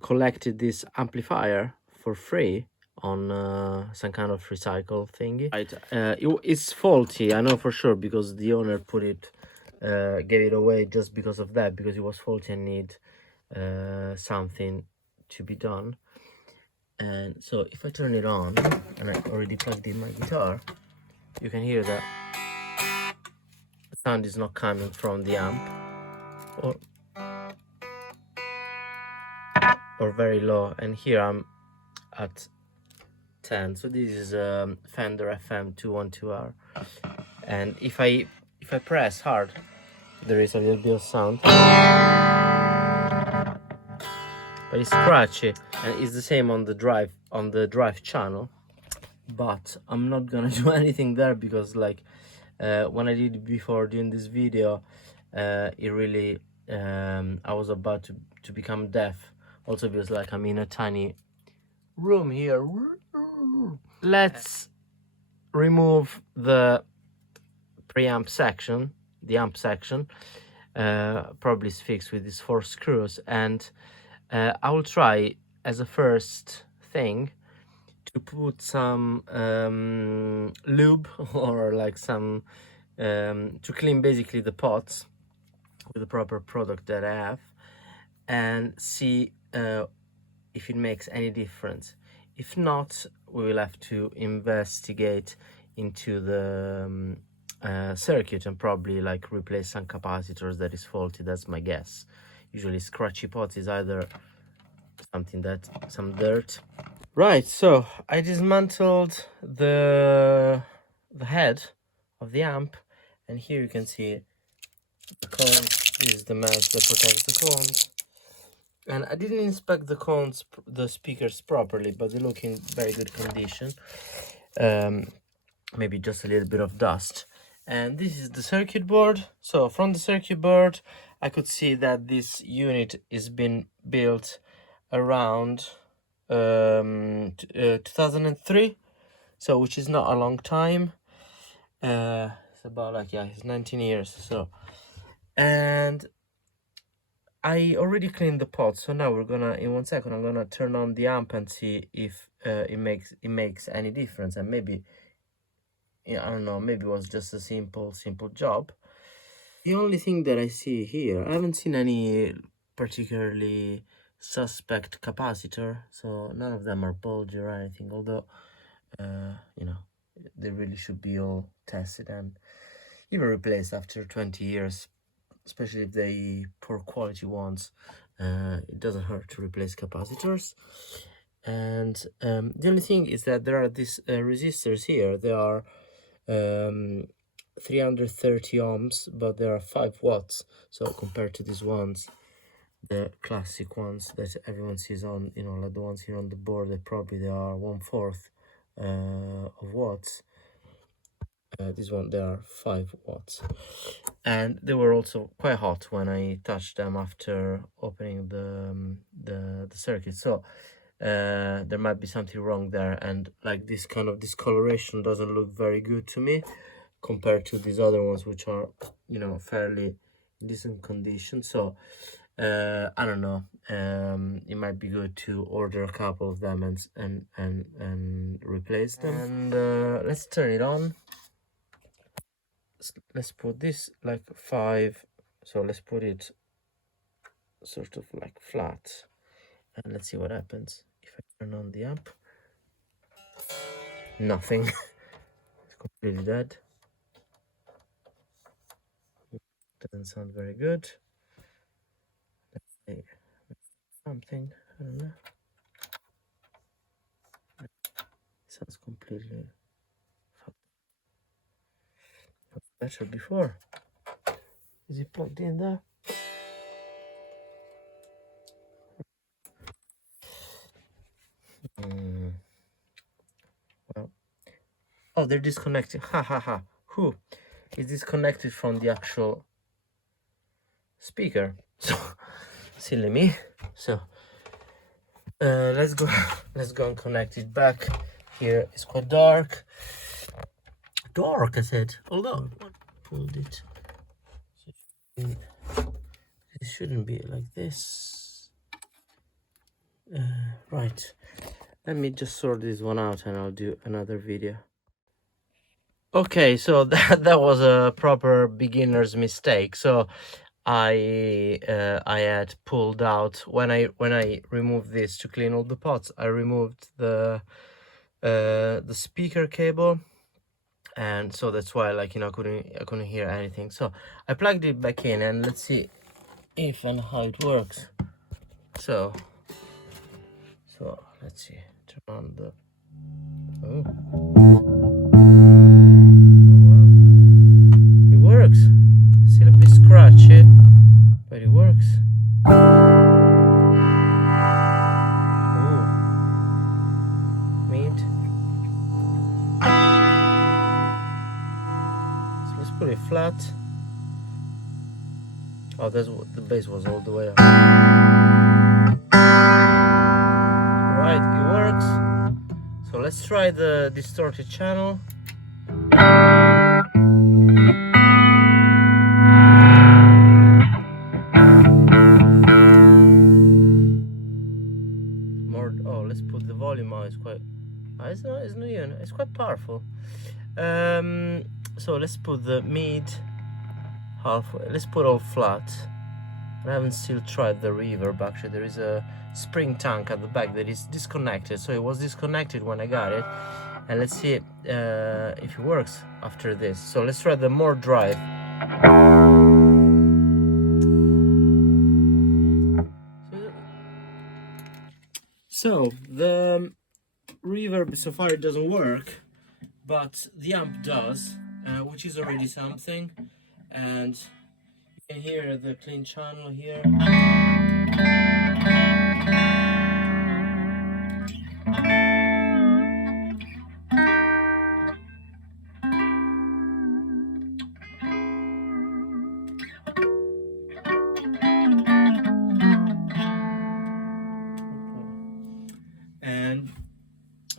Collected this amplifier for free on some kind of recycle thingy. Right, it's faulty, I know for sure, because the owner put it, gave it away just because of that, because it was faulty and need something to be done. And so if I turn it on, and I already plugged in my guitar, you can hear that the sound is not coming from the amp, or very low, and here I'm at 10. So this is Fender FM 212R, and if I press hard, there is a little bit of sound, but it's scratchy, and it's the same on the drive channel. But I'm not gonna do anything there, because like when I did it before doing this video, it really I was about to become deaf, also because like I'm in a tiny room here. Let's remove the preamp section, the amp section. Probably is fixed with these 4 screws, and I will try as a first thing to put some lube or like some to clean basically the pots with the proper product that I have, and see if it makes any difference. If not, we will have to investigate into the circuit and probably like replace some capacitors that is faulty. That's my guess. Usually scratchy pots is either something that some dirt. Right, so I dismantled the head of the amp, and here you can see the cones. This is the mesh that protects the cones. And I didn't inspect the cones, the speakers properly, but they look in very good condition. Maybe just a little bit of dust. And this is the circuit board. So from the circuit board, I could see that this unit is been built around 2003, so which is not a long time. It's about like, yeah, it's 19 years. So, and I already cleaned the pot, so now we're gonna, in 1 second, I'm gonna turn on the amp and see if it makes any difference. And maybe, yeah, I don't know, maybe it was just a simple job. The only thing that I see here, I haven't seen any particularly suspect capacitor, so none of them are bulgy or anything, although you know, they really should be all tested and even replaced after 20 years, especially if they poor quality ones. It doesn't hurt to replace capacitors. And the only thing is that there are these resistors here. They are 330 ohms, but they are 5 watts. So compared to these ones, the classic ones that everyone sees on, you know, like the ones here on the board, they are 1/4 of watts. This one, they are 5 watts, and they were also quite hot when I touched them after opening the circuit. So there might be something wrong there, and like this kind of discoloration doesn't look very good to me compared to these other ones, which are, you know, fairly decent condition. So I don't know, it might be good to order a couple of them and replace them. And let's turn it on. Let's put this like 5, so let's put it sort of like flat, and let's see what happens if I turn on the amp. Nothing. It's completely dead. Doesn't sound very good. Let's see something, I don't know. Sounds completely better before. Is it plugged in there? Well, oh, they're disconnected. Ha ha ha. Who is disconnected from the actual speaker? So silly me. So let's go and connect it back. Here it's quite dark. I said. Although I pulled it. It shouldn't be like this. Right. Let me just sort this one out and I'll do another video. Okay, so that was a proper beginner's mistake. So I had pulled out when I removed this to clean all the pots. I removed the speaker cable, and so that's why, like, you know, I couldn't hear anything. So I plugged it back in, and let's see if and how it works. So let's see. Turn on the. Oh. It works. Still a bit scratchy, but it works. Ooh. Mid. So let's put it flat. Oh, that's what the bass was all the way up. Right, it works. So let's try the distorted channel. Let's put the volume on. It's quite. It's not even. It's quite powerful. So let's put the mid halfway. Let's put all flat. I haven't still tried the reverb. Actually, there is a spring tank at the back that is disconnected. So it was disconnected when I got it. And let's see if it works after this. So let's try the more drive. So the reverb so far it doesn't work, but the amp does, which is already something. And you can hear the clean channel here. And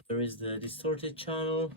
there is the distorted channel.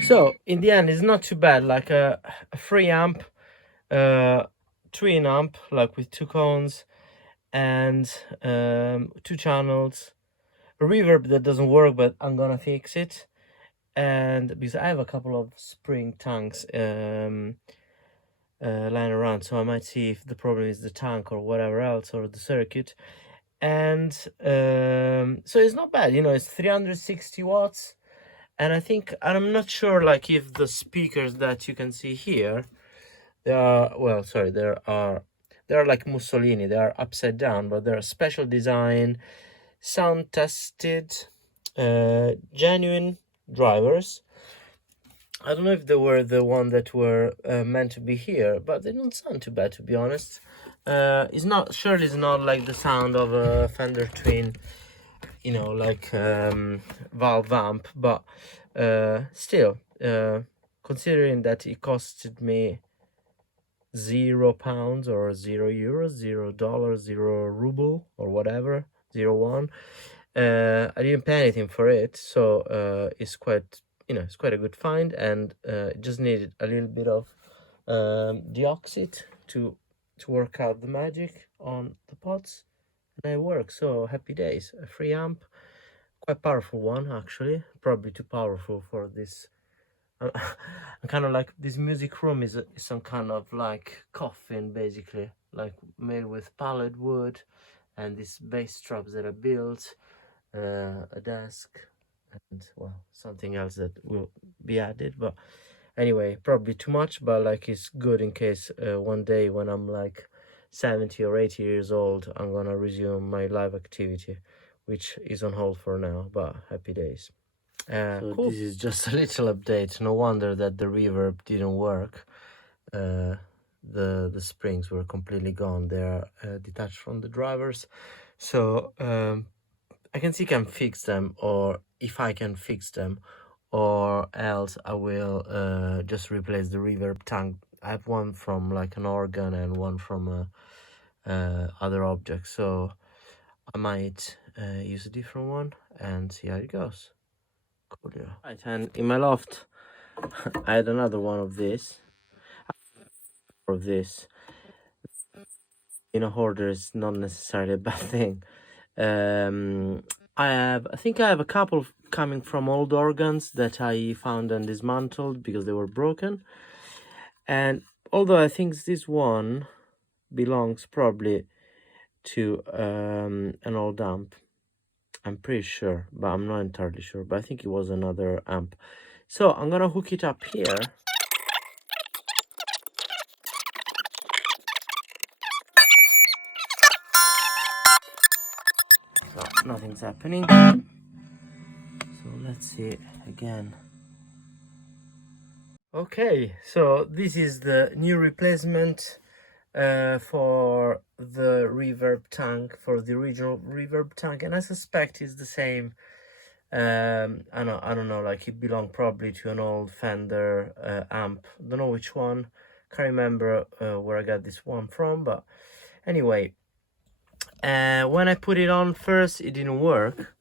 So in the end, it's not too bad. Like a free amp, twin amp, like with two cones and 2 channels. A reverb that doesn't work, but I'm gonna fix it. And because I have a couple of spring tanks lying around, so I might see if the problem is the tank or whatever else, or the circuit. And so it's not bad, you know. It's 360 watts. And I think, and I'm not sure, like, if the speakers that you can see here, they are, well, sorry, they're like Mussolini. They are upside down, but they're a special design, sound tested, genuine drivers. I don't know if they were the one that were meant to be here, but they don't sound too bad, to be honest. It's not, surely it's not like the sound of a Fender Twin, you know, like valve amp, but still, considering that it costed me £0 or €0, $0, 0 ruble or whatever, 01. I didn't pay anything for it, so it's quite, you know, it's quite a good find, and it just needed a little bit of deoxit to work out the magic on the pots, and it works. So happy days. A free amp, quite powerful one actually, probably too powerful for this. I'm kind of like, this music room is some kind of like coffin, basically, like made with pallet wood and these bass straps that I built, a desk, and well, something else that will be added. But anyway, probably too much, but like it's good in case one day when I'm like 70 or 80 years old, I'm gonna resume my live activity, which is on hold for now, but happy days. So cool. This is just a little update. No wonder that the reverb didn't work. The springs were completely gone. They are detached from the drivers. So I can see can fix them, or if I can fix them, or else I will just replace the reverb tank. I have one from like an organ and one from other objects, so I might use a different one and see how it goes. Cool, yeah. Right, and in my loft I had another one of this. In a hoarder is not necessarily a bad thing. I think I have a couple coming from old organs that I found and dismantled because they were broken. And although I think this one belongs probably to an old amp, I'm pretty sure, but I'm not entirely sure. But I think it was another amp. So I'm gonna hook it up here. So nothing's happening. So let's see again. Okay, so this is the new replacement for the reverb tank, for the original reverb tank, and I suspect it's the same. I don't know, like it belonged probably to an old Fender amp. Don't know which one. Can't remember where I got this one from, but anyway, when I put it on first, it didn't work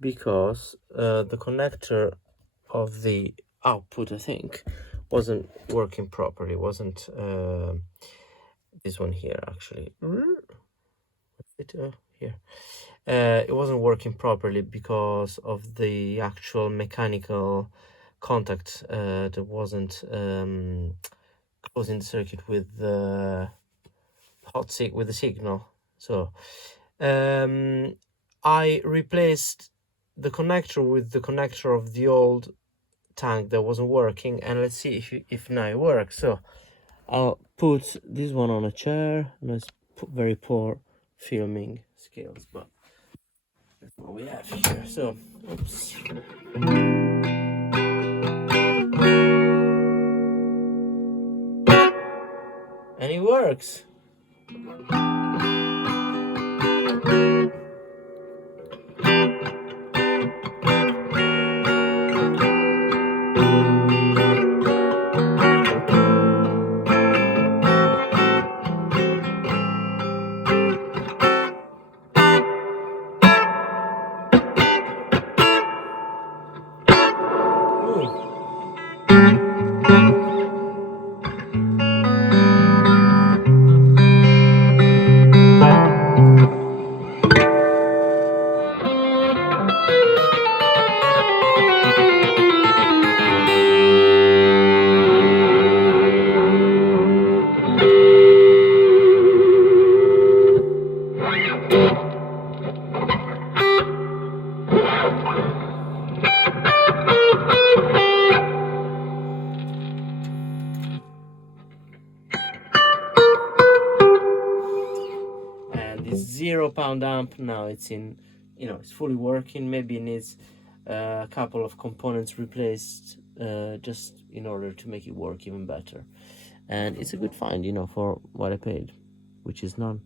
because the connector of the output, I think, wasn't working properly. It wasn't this one here actually. Here. It wasn't working properly because of the actual mechanical contact that wasn't closing the circuit with the with the signal. So I replaced the connector with the connector of the old tank that wasn't working, and let's see if now it works. So I'll put this one on a chair, and it's very poor filming skills, but that's what we have here. So oops. And it works. And this 0-pound amp now it's in, it's fully working. Maybe it needs a couple of components replaced just in order to make it work even better. And it's a good find, for what I paid, which is none.